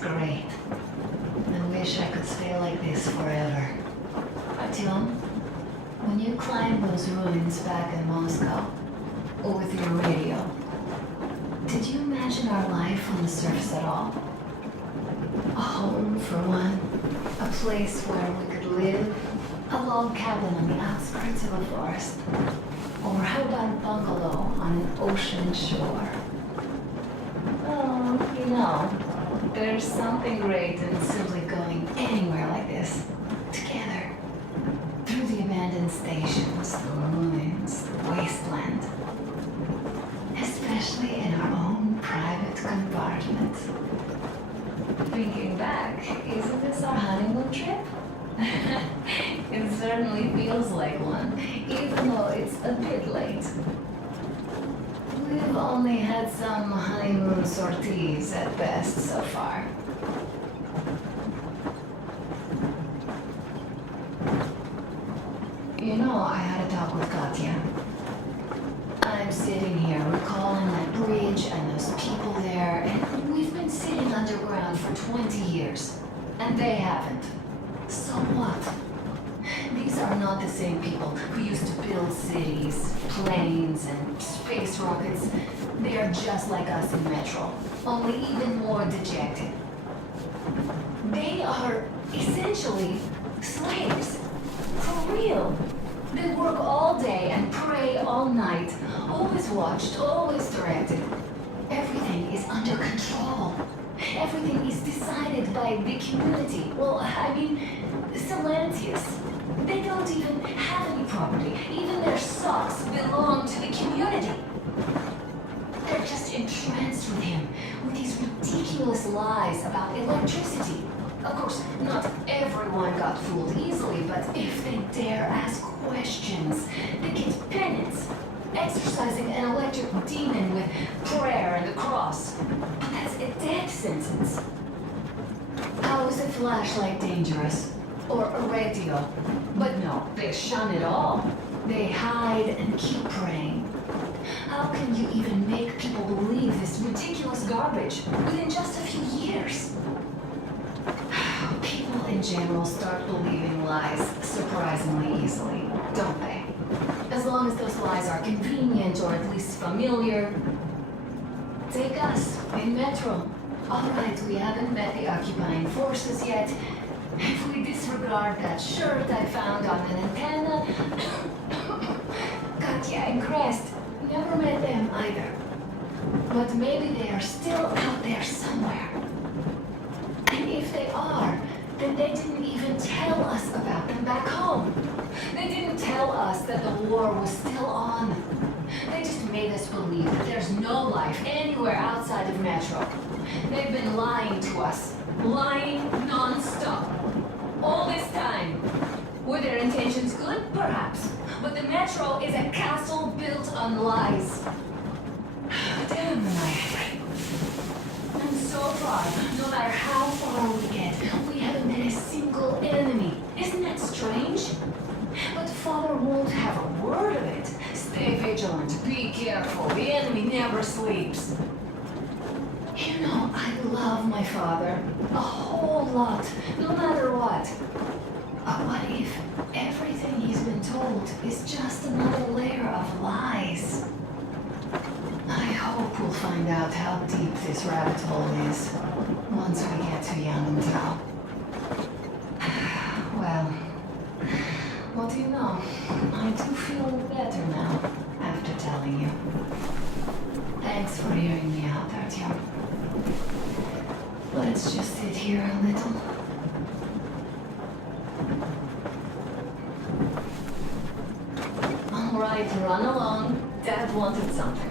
great. I wish I could stay like this forever. Artyom, when you climbed those ruins back in Moscow, with your radio, did you imagine our life on the surface at all? A home, for one. A place where we could live. A log cabin on the outskirts of a forest. Or how about a bungalow on an ocean shore? Oh, you know, there's something great in simply going anywhere like this. Together. Through the abandoned stations, the ruins, the wasteland. Especially in our own private compartment. Thinking back, isn't this our honeymoon trip? It certainly feels like one, even though it's a bit late. We've only had some honeymoon sorties at best so far. You know, I had a talk with Katya. I'm sitting here recalling that bridge and those people there, and we've been sitting underground for 20 years, and they haven't. So what? These are not the same people who used to build cities, planes, and space rockets. They are just like us in Metro, only even more dejected. They are essentially slaves. For real. They work all day and pray all night. Always watched, always directed. Everything is under control. Everything is decided by the community. Well, I mean, Silencius. They don't even have any property. Even their socks belong to the community. They're just entranced with him, with these ridiculous lies about electricity. Of course, not everyone got fooled easily, but if they dare ask questions, they get penance. Exercising an electric demon with prayer and the cross. But that's a death sentence. How is a flashlight dangerous? Or a radio? But no, they shun it all. They hide and keep praying. How can you even make people believe this ridiculous garbage within just a few years? People in general start believing lies surprisingly easily, don't they? As long as those lies are convenient or at least familiar. Take us, in Metro. Alright, we haven't met the occupying forces yet. If we disregard that shirt I found on an antenna... Katya and Crest, never met them either. But maybe they are still out there somewhere. And if they are, then they didn't even tell us about them back home. They didn't tell us that the war was still on. They just made us believe that there's no life anywhere outside of Metro. They've been lying to us. Lying non-stop. All this time. Were their intentions good? Perhaps. But the Metro is a castle built on lies. Damn, am I angry. And so far, no matter how far we get, we haven't met a single enemy. Isn't that strange? But Father won't have a word of it. Stay vigilant, be careful, the enemy never sleeps. You know, I love my father. A whole lot, no matter what. What if everything he's been told is just another layer of lies? I hope we'll find out how deep this rabbit hole is once we get to Yangtao. Well, what do you know? I do feel better now after telling you. Thanks for hearing me out, Artyom. Let's just sit here a little. All right, run along. Dad wanted something.